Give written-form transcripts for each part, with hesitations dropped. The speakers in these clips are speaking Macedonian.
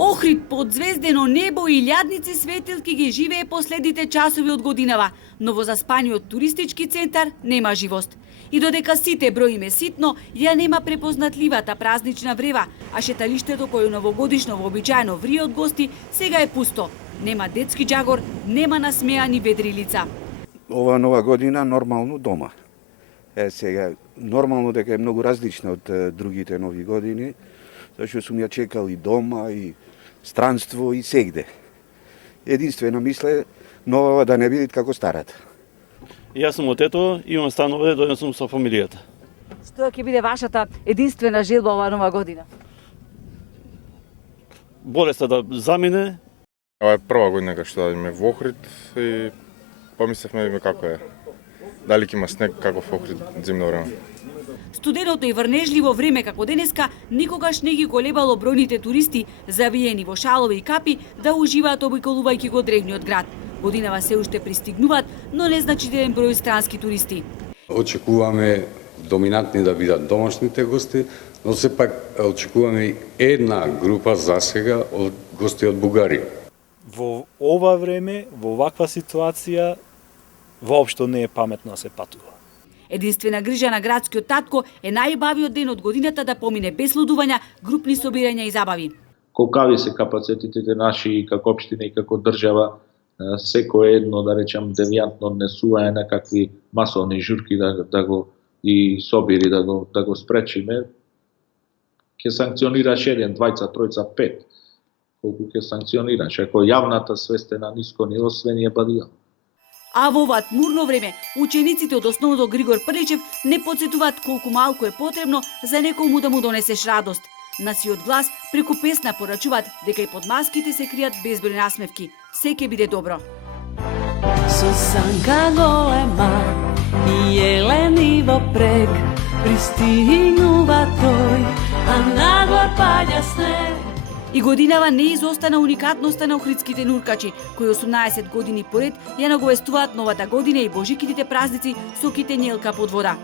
Охрид под звездено небо и илјадници светилки ги живее последните часови од годинава, но во заспаниот туристички центар нема живост. И додека сите броиме ситно, ја нема препознатливата празнична врева, а шеталиштето кој новогодишно вообичаено врие од гости сега е пусто. Нема детски џагор, нема насмеани ведри лица. Ова нова година нормално дома. Сега нормално дека е многу различна од другите нови години, зашто сум ја чекал и дома, и странство, и сегде. Единствено мисле нова да не биде како старата. Јас сум од ето, имам стан овде, дојден сум со фамилијата. Што ќе биде вашата единствена желба ова нова година? Болеста да замине. Ова е прва година кога што одиме во Охрид и помислевме како е. Дали ќе има снег каков Охрид зимно време. Студеното и врнежливо време како денеска никогаш не ги колебало бројните туристи завиени во шалови и капи да уживаат обиколувајќи го древниот град. Годинава се уште пристигнуваат, но незначителен број странски туристи. Очекуваме доминантни да бидат домашните гости, но сепак очекуваме една група засега од гости од Бугарија. Во ова време, во ваква ситуација, воопшто не е паметно да се патува. Единствена грижа на градскиот татко е најбавиот ден од годината да помине без лудувања, групни собирања и забави. Колкави се капацитетите наши како општина и како држава, секое едно, да речам, девијантно однесување на какви масовни журки да го и собири да го спречиме, ќе санкционираш еден, двајца, тројца, пет. Колку ќе санкционираш, ако јавната свест е на ниско ниво, све ни е бадија. А во ова тмурно време, учениците од основното Григор Приличев не подсетуваат колку малку е потребно за некому да му донесеш радост. На сиот глас преку песна порачуваат дека и под маските се кријат безброј насмевки. Се ќе биде добро. Со санка голема и елени во прег пристигнува тој, а надвор паѓа снег. И годинава не изостана уникатноста на охридските нуркачи, кои 18 години поред ја наговестуваат новата година и божиките празници со китењелка под вода.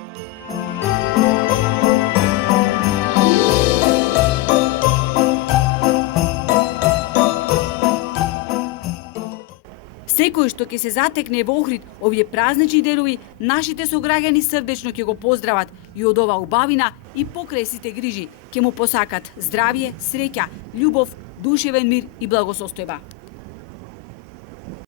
Секој што ќе се затекне во Охрид овие празнични денови, нашите сограѓани срдечно ќе го поздрават и од ова убавина и покрај сите грижи ќе му посакат здравје, среќа, љубов, душевен мир и благосостојба.